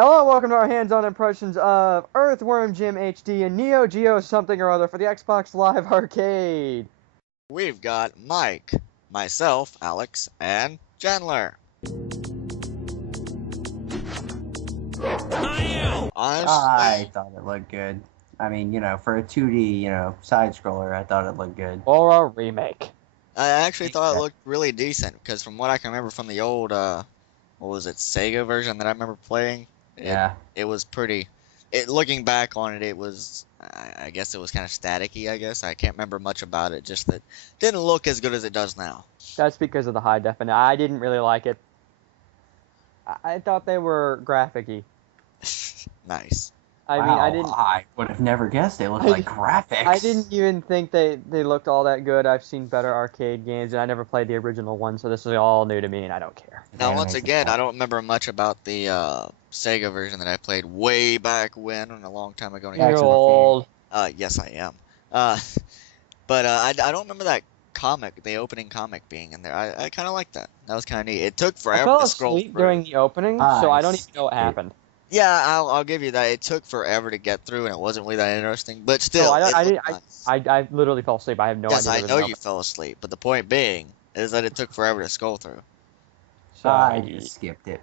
Hello, welcome to our hands-on impressions of Earthworm Jim HD and NeoGeo something or other for the Xbox Live Arcade. We've got Mike, myself, Alex, and Chandler. I thought it looked good. I mean, for a 2D, side scroller, I thought it looked good. Or a remake. I actually thought it looked really decent because from what I can remember from the old, what was it, Sega version that I remember playing, it was pretty. Looking back on it, it was, I guess it was kind of staticky. I guess I can't remember much about it. Just that it didn't look as good as it does now. That's because of the high definition. I didn't really like it. I thought they were graphic-y. Nice. I would have never guessed they looked like graphics. I didn't even think they looked all that good. I've seen better arcade games, and I never played the original one, so this is all new to me, and I don't care. Now, once again, I don't remember much about the Sega version that I played way back when, a long time ago. You're old. Yes, I am. But I don't remember that comic, the opening comic being in there. I kind of like that. That was kind of neat. It took forever to scroll through. I fell asleep during the opening, so I don't even know what happened. Yeah, I'll give you that. It took forever to get through, and it wasn't really that interesting. But still, I literally fell asleep. I have no idea. Yes, I know you fell asleep. But the point being is that it took forever to scroll through. So I just skipped it.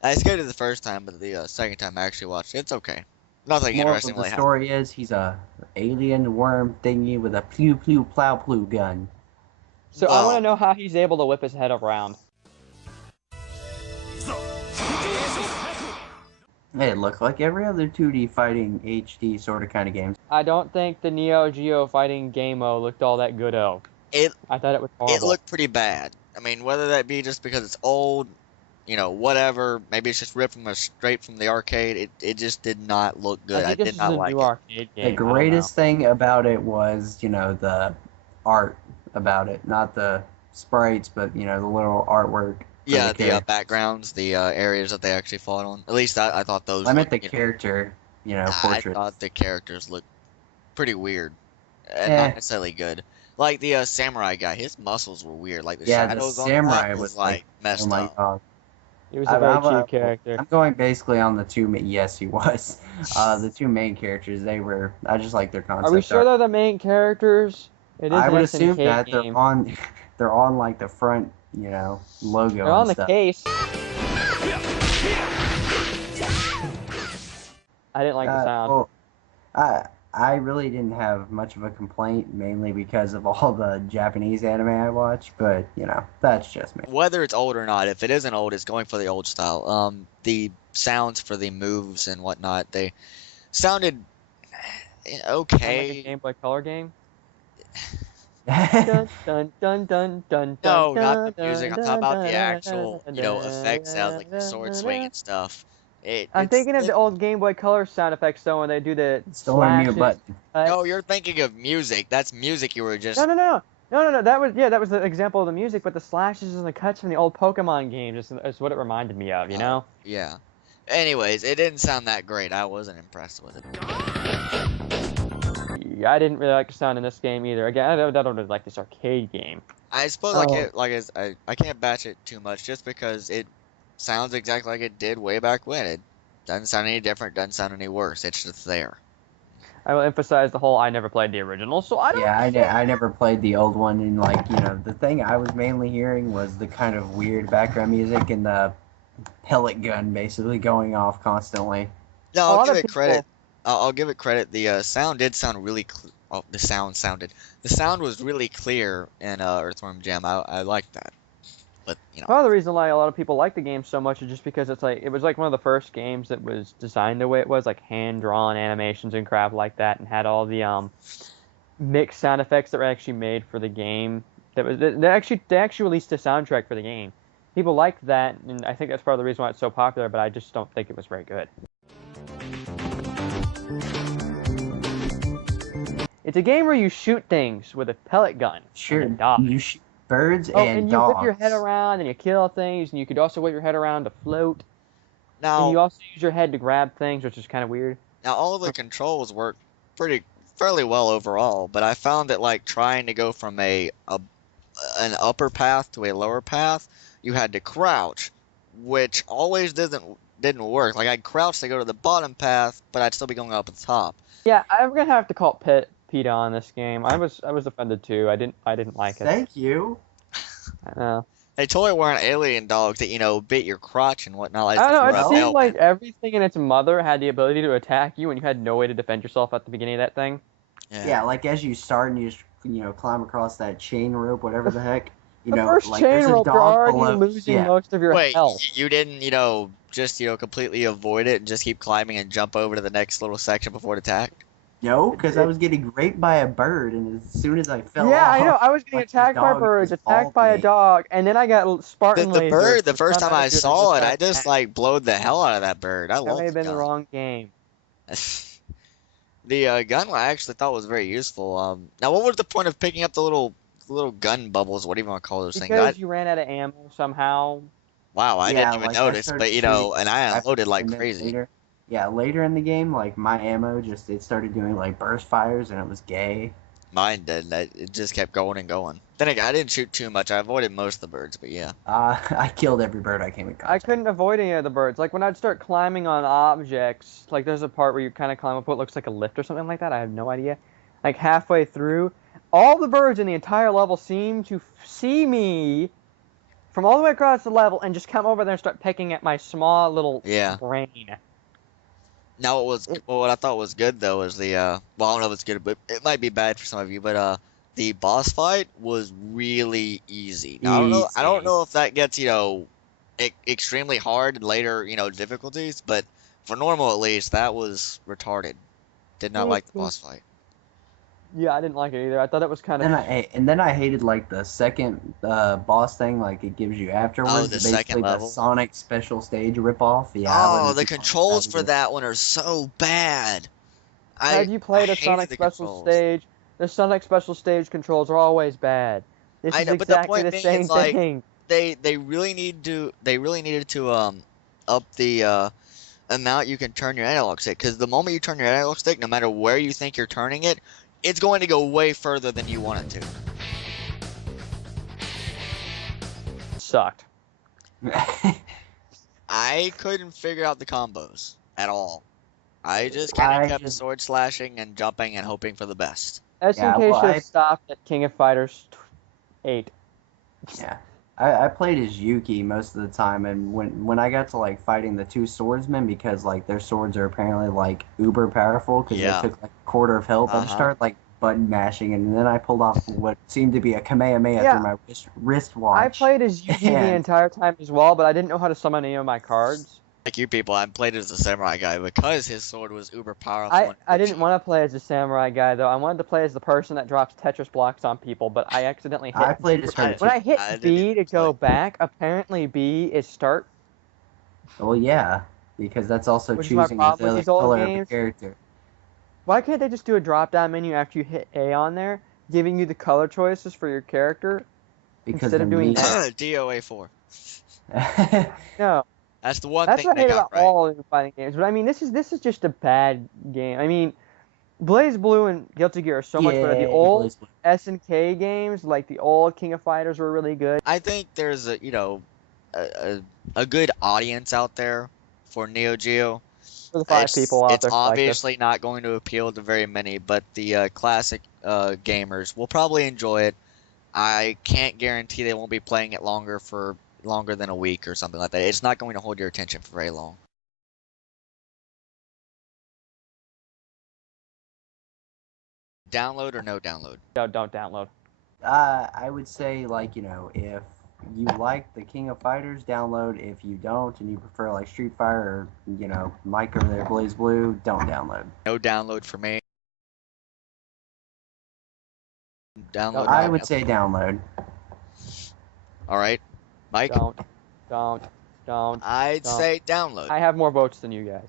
I skipped it the first time, but the second time I actually watched it. It's okay. Nothing interesting really happened. The story is he's a alien worm thingy with a pew pew plow plow gun. So I want to know how he's able to whip his head around. It looked like every other 2D fighting HD sort of kind of game. I don't think the NeoGeo fighting game-o looked all that good. I thought it was horrible. It looked pretty bad. I mean, whether that be just because it's old, whatever. Maybe it's just ripped straight from the arcade. It just did not look good. I did not like it. Arcade game. The greatest thing about it was, the art about it, not the sprites, but the little artwork. Yeah, the backgrounds, the areas that they actually fought on. At least I thought those. I meant the character, portraits. I thought the characters looked pretty weird, and not necessarily good. Like the samurai guy, his muscles were weird. Like the shadows on him was like messed up. God. He was a very cheap character. I'm going basically on the two. Yes, he was. The two main characters. I just like their concept. Are we sure they're the main characters? It is I would assume that game. they're on like the front. Logo. They're on the case. I didn't like the sound. Well, I really didn't have much of a complaint, mainly because of all the Japanese anime I watch, but, that's just me. Whether it's old or not, if it isn't old, it's going for the old style. The sounds for the moves and whatnot, they sounded okay. Like a Game Boy Color game? Dun, dun, dun, dun, dun, no, not the music. I'm talking about the actual, effect sounds like the sword swing and stuff. I'm thinking of the old Game Boy Color sound effects, though, when they do the mute button. No, you're thinking of music. That's music you were just. No. That was the example of the music, but the slashes and the cuts from the old Pokemon games is what it reminded me of. Yeah. Anyways, it didn't sound that great. I wasn't impressed with it. I didn't really like the sound in this game either. Again, I don't really like this arcade game. I suppose I can't batch it too much just because it sounds exactly like it did way back when. It doesn't sound any different, doesn't sound any worse. It's just there. I will emphasize the whole I never played the original, so I don't. Yeah, I never played the old one, and the thing I was mainly hearing was the kind of weird background music and the pellet gun basically going off constantly. No, I'll give it credit. I'll give it credit. The sound did sound really. The sound was really clear in Earthworm Jim. I liked that. But Part of the reason why a lot of people like the game so much is just because it was like one of the first games that was designed the way it was, like hand drawn animations and crap like that, and had all the mixed sound effects that were actually made for the game. They actually released a soundtrack for the game. People liked that, and I think that's part of the reason why it's so popular. But I just don't think it was very good. It's a game where you shoot things with a pellet gun. Sure, you shoot birds and you dogs. whip your head around and you kill things, and you could also whip your head around to float. Now, and you also use your head to grab things, which is kind of weird. Now, all of the controls work fairly well overall, but I found that trying to go from an upper path to a lower path, you had to crouch, which always doesn't didn't work. Like I'd crouch to go to the bottom path, but I'd still be going up at the top. Yeah, I'm gonna have to call PETA on this game. I was offended too. I didn't like it. Thank you. I know. They totally weren't alien dogs that bit your crotch and whatnot. Like I don't know. It Well, seemed like everything in its mother had the ability to attack you, and you had no way to defend yourself at the beginning of that thing. Yeah, like as you start and you climb across that chain rope, whatever the heck. The first chain rope, you're already losing most of your health. Wait, you didn't, just completely avoid it and just keep climbing and jump over to the next little section before it attacked? No, because I was getting raped by a bird, and as soon as I fell off... Yeah, I know. I was getting attacked by birds, attacked by a dog, and then I got Spartan The lasers. bird, the first time I saw it, I just, blowed the hell out of that bird. I love it. That may have been the wrong game. The gun I actually thought was very useful. Now, what was the point of picking up the little gun bubbles? What do you want to call those things? Because you ran out of ammo somehow. Wow, I didn't even notice, but and I unloaded like crazy. Later in the game, like my ammo it started doing like burst fires, and it was gay. Mine did. It just kept going and going. Then again, I didn't shoot too much. I avoided most of the birds, but yeah. I killed every bird I came in contact. I couldn't avoid any of the birds. Like when I'd start climbing on objects, like there's a part where you kind of climb up what looks like a lift or something like that. I have no idea. Like halfway through, all the birds in the entire level seem to see me from all the way across the level and just come over there and start pecking at my small little brain. Now, what I thought was good though was the I don't know if it's good, but it might be bad for some of you. But the boss fight was really easy. Now, I don't know if that gets extremely hard and later difficulties, but for normal at least that was retarded. Did not like the boss fight. Yeah, I didn't like it either. I thought it was kind of. And then I hated like the second boss thing, like it gives you afterwards. Oh, the second level. The Sonic special stage ripoff. Yeah. Oh, the controls for that one are so bad. Had you played a Sonic special stage? The Sonic special stage controls are always bad. This is exactly the same thing. They really needed to up the amount you can turn your analog stick, because the moment you turn your analog stick, no matter where you think you're turning it, it's going to go way further than you want it to. Sucked. I couldn't figure out the combos at all. I just kind of kept sword slashing and jumping and hoping for the best. SNK should have stopped at King of Fighters 8. Yeah. I played as Yuki most of the time, and when I got to like fighting the two swordsmen, because like their swords are apparently like uber powerful because they took like a quarter of health, I just started like button mashing, and then I pulled off what seemed to be a Kamehameha through my wristwatch. I played as Yuki the entire time as well, but I didn't know how to summon any of my cards. Like you people, I played as a samurai guy because his sword was uber powerful. I didn't want to play as a samurai guy though. I wanted to play as the person that drops Tetris blocks on people, but I accidentally hit. I played as her. When I hit B to go back, apparently B is start. Well, yeah, because that's also choosing the other color of the character. Why can't they just do a drop-down menu after you hit A on there, giving you the color choices for your character instead of doing that? DOA4. No. That's the one thing they got right. That's what I hate about all of the fighting games. But I mean, this is just a bad game. I mean, Blaze Blue and Guilty Gear are so much better. The old SNK games, like the old King of Fighters, were really good. I think there's a good audience out there for NeoGeo. For the 5 people out there. It's obviously not going to appeal to very many, but the classic gamers will probably enjoy it. I can't guarantee they won't be playing it longer than a week or something like that. It's not going to hold your attention for very long. Download or no download? No, don't download. I would say, like, if you like the King of Fighters, download. If you don't and you prefer like Street Fighter or Mike over there, Blaze Blue, don't download. No download for me. Download. I would say download. All right. Mike? Don't. I'd say download. I have more votes than you guys.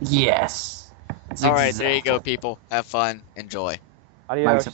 Yes. All right, there you go, people. Have fun. Enjoy. Adios. Mike's a